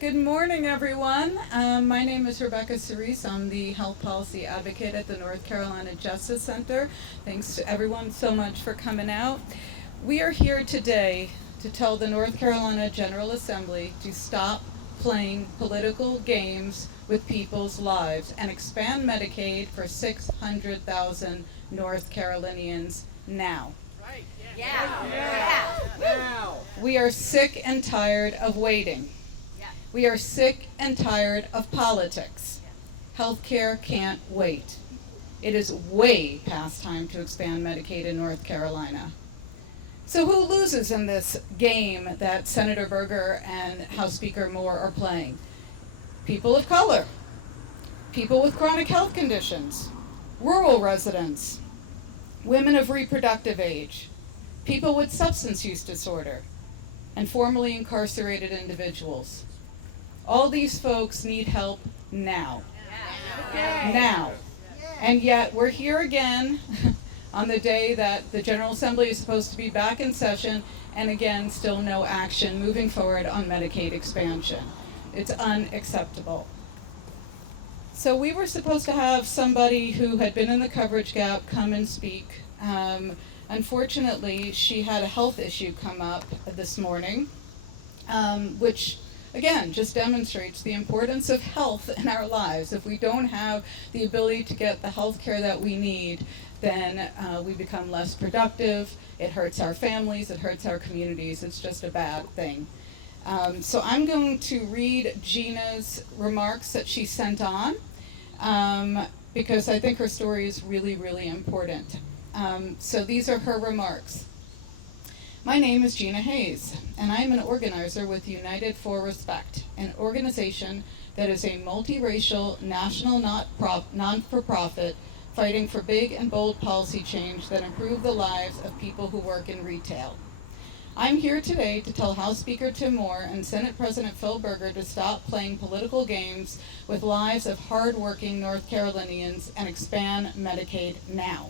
Good morning, everyone. My name is Rebecca Cerise. I'm the health policy advocate at the North Carolina Justice Center. Thanks to everyone so much for coming out. We are here today to tell the North Carolina General Assembly to stop playing political games with people's lives and expand Medicaid for 600,000 North Carolinians now. Right. Yeah. Now. We are sick and tired of waiting. We are sick and tired of politics. Healthcare can't wait. It is way past time to expand Medicaid in North Carolina. So who loses in this game that Senator Berger and House Speaker Moore are playing? People of color, people with chronic health conditions, rural residents, women of reproductive age, people with substance use disorder, and formerly incarcerated individuals. All these folks need help now. Now. And yet we're here again on the day that the General Assembly is supposed to be back in session, and again, still no action moving forward on Medicaid expansion. It's unacceptable. So we were supposed to have somebody who had been in the coverage gap come and speak. Unfortunately, she had a health issue come up this morning, which again, just demonstrates the importance of health in our lives. If we don't have the ability to get the health care that we need, then we become less productive. It hurts our families, it hurts our communities. It's just a bad thing. So I'm going to read Gina's remarks that she sent on because I think her story is really, really important. So these are her remarks. My name is Gina Hayes, and I am an organizer with United for Respect, an organization that is a multiracial national non-for-profit fighting for big and bold policy change that improve the lives of people who work in retail. I'm here today to tell House Speaker Tempore and Senate President Phil Berger to stop playing political games with lives of hard-working North Carolinians and expand Medicaid now.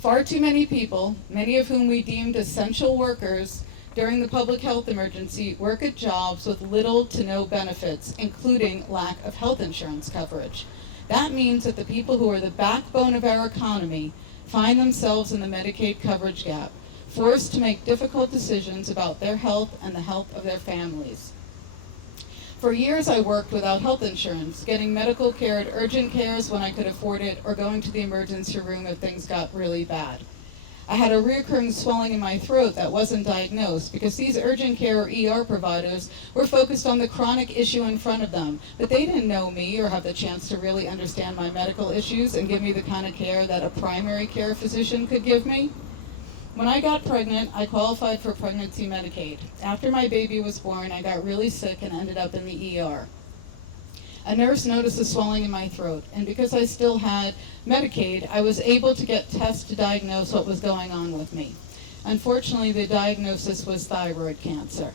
Far too many people, many of whom we deemed essential workers during the public health emergency, work at jobs with little to no benefits, including lack of health insurance coverage. That means that the people who are the backbone of our economy find themselves in the Medicaid coverage gap, forced to make difficult decisions about their health and the health of their families. For years I worked without health insurance, getting medical care at urgent cares when I could afford it, or going to the emergency room if things got really bad. I had a recurring swelling in my throat that wasn't diagnosed because these urgent care or ER providers were focused on the chronic issue in front of them, but they didn't know me or have the chance to really understand my medical issues and give me the kind of care that a primary care physician could give me. When I got pregnant, I qualified for pregnancy Medicaid. After my baby was born, I got really sick and ended up in the ER. A nurse noticed a swelling in my throat, and because I still had Medicaid, I was able to get tests to diagnose what was going on with me. Unfortunately, the diagnosis was thyroid cancer.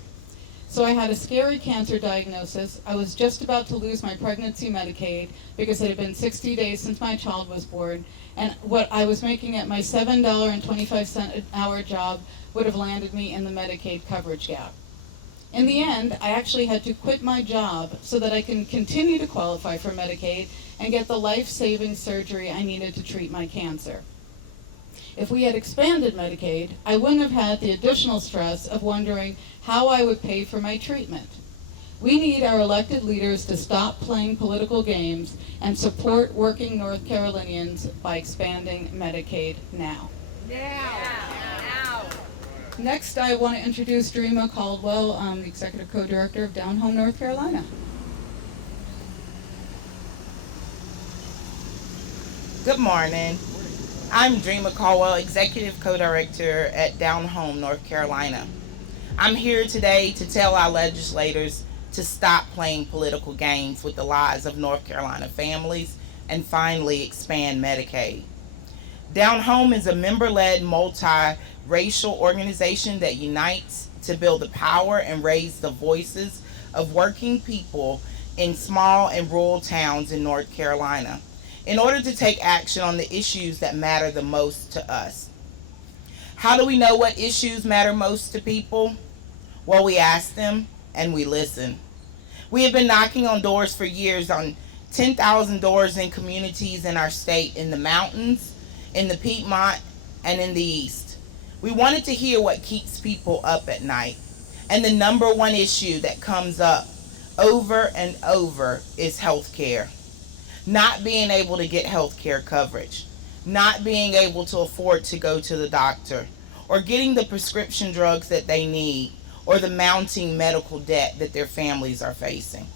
So I had a scary cancer diagnosis. I was just about to lose my pregnancy Medicaid because it had been 60 days since my child was born, and what I was making at my $7.25 an hour job would have landed me in the Medicaid coverage gap. In the end, I actually had to quit my job so that I can continue to qualify for Medicaid and get the life-saving surgery I needed to treat my cancer. If we had expanded Medicaid, I wouldn't have had the additional stress of wondering how I would pay for my treatment. We need our elected leaders to stop playing political games and support working North Carolinians by expanding Medicaid now. Now. Next, I want to introduce Dreama Caldwell, the Executive Co-Director of Down Home, North Carolina. Good morning. I'm Dreama Caldwell, Executive Co-Director at Down Home, North Carolina. I'm here today to tell our legislators to stop playing political games with the lives of North Carolina families and finally expand Medicaid. Down Home is a member-led, multi-racial organization that unites to build the power and raise the voices of working people in small and rural towns in North Carolina in order to take action on the issues that matter the most to us. How do we know what issues matter most to people? Well, we ask them and we listen. We have been knocking on doors for years, on 10,000 doors in communities in our state, in the mountains, in the Piedmont, and in the East. We wanted to hear what keeps people up at night. And the number one issue that comes up over and over is health care. Not being able to get health care coverage, not being able to afford to go to the doctor, or getting the prescription drugs that they need, or the mounting medical debt that their families are facing.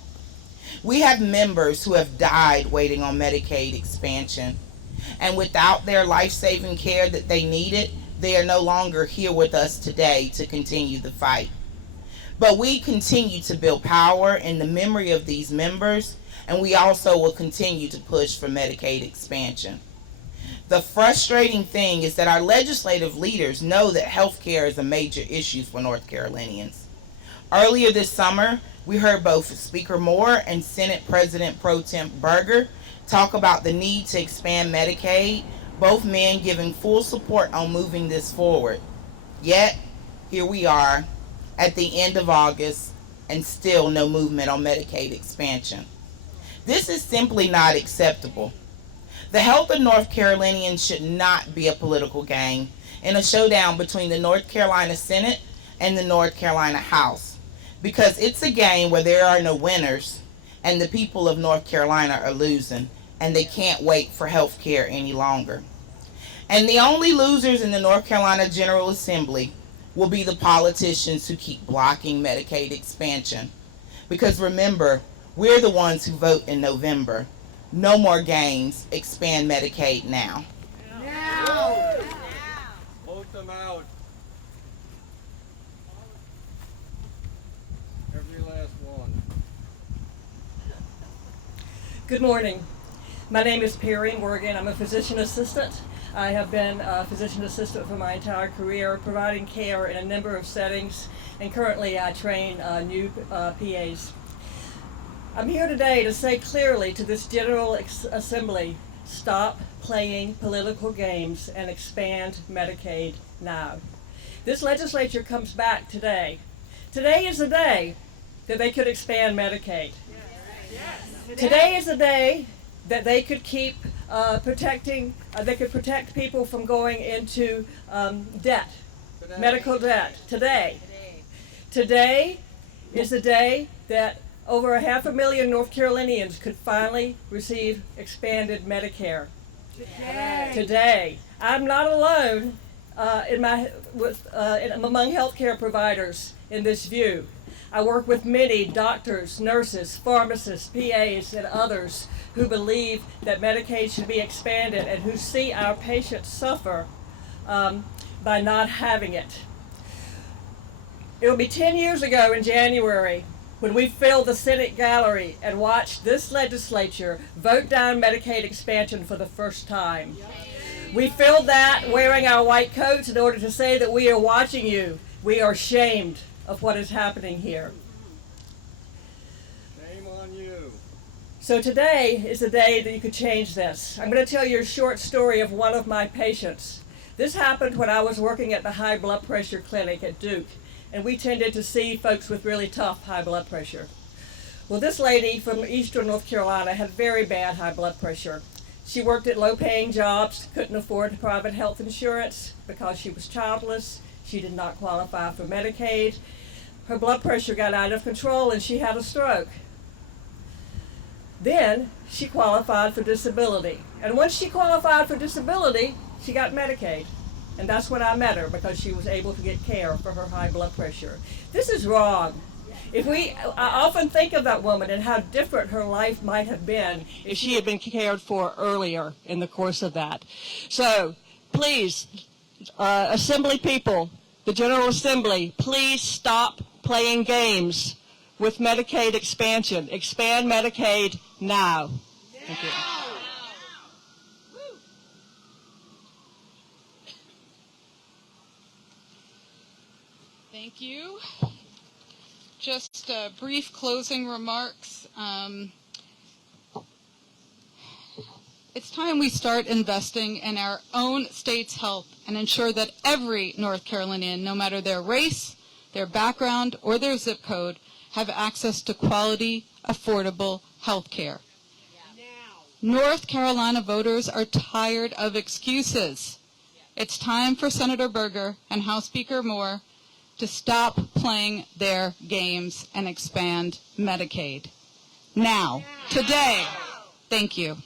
We have members who have died waiting on Medicaid expansion, and without their life-saving care that they needed, they are no longer here with us today to continue the fight. But we continue to build power in the memory of these members, and we also will continue to push for Medicaid expansion. The frustrating thing is that our legislative leaders know that health care is a major issue for North Carolinians. Earlier this summer, we heard both Speaker Moore and Senate President Pro Tem Berger talk about the need to expand Medicaid, both men giving full support on moving this forward. Yet, here we are at the end of August and still no movement on Medicaid expansion. This is simply not acceptable. The health of North Carolinians should not be a political game in a showdown between the North Carolina Senate and the North Carolina House, because it's a game where there are no winners and the people of North Carolina are losing, and they can't wait for health care any longer. And the only losers in the North Carolina General Assembly will be the politicians who keep blocking Medicaid expansion. Because remember, we're the ones who vote in November. No more games. Expand Medicaid now. Now. Vote them out. Every last one. Good morning. My name is Peery Organ. I'm a physician assistant. I have been a physician assistant for my entire career, providing care in a number of settings, and currently I train new PAs. I'm here today to say clearly to this General Assembly, stop playing political games and expand Medicaid now. This legislature comes back today. Today is the day that they could expand Medicaid. Today is the day that they could keep they could protect people from going into debt, medical debt. Today is the day that over 500,000 North Carolinians could finally receive expanded Medicare. Today. I'm not alone among healthcare providers in this view. I work with many doctors, nurses, pharmacists, PAs, and others who believe that Medicaid should be expanded and who see our patients suffer by not having it. It will be 10 years ago in January when we filled the Senate gallery and watched this legislature vote down Medicaid expansion for the first time. We filled that wearing our white coats in order to say that we are watching you. We are ashamed of what is happening here. Shame on you. So today is the day that you could change this. I'm going to tell you a short story of one of my patients. This happened when I was working at the high blood pressure clinic at Duke, and we tended to see folks with really tough high blood pressure. Well, this lady from eastern North Carolina had very bad high blood pressure. She worked at low-paying jobs, couldn't afford private health insurance because she was childless. She did not qualify for Medicaid. Her blood pressure got out of control and she had a stroke. Then she qualified for disability. And once she qualified for disability, she got Medicaid. And that's when I met her, because she was able to get care for her high blood pressure. This is wrong. I often think of that woman and how different her life might have been if she had been cared for earlier in the course of that. So please, Assembly people, the General Assembly, please stop playing games with Medicaid expansion. Expand Medicaid now. Thank you. Thank you. Just brief closing remarks. It's time we start investing in our own state's health and ensure that every North Carolinian, no matter their race, their background, or their zip code, have access to quality, affordable health care. North Carolina voters are tired of excuses. It's time for Senator Berger and House Speaker Moore to stop playing their games and expand Medicaid. Now, today. Thank you.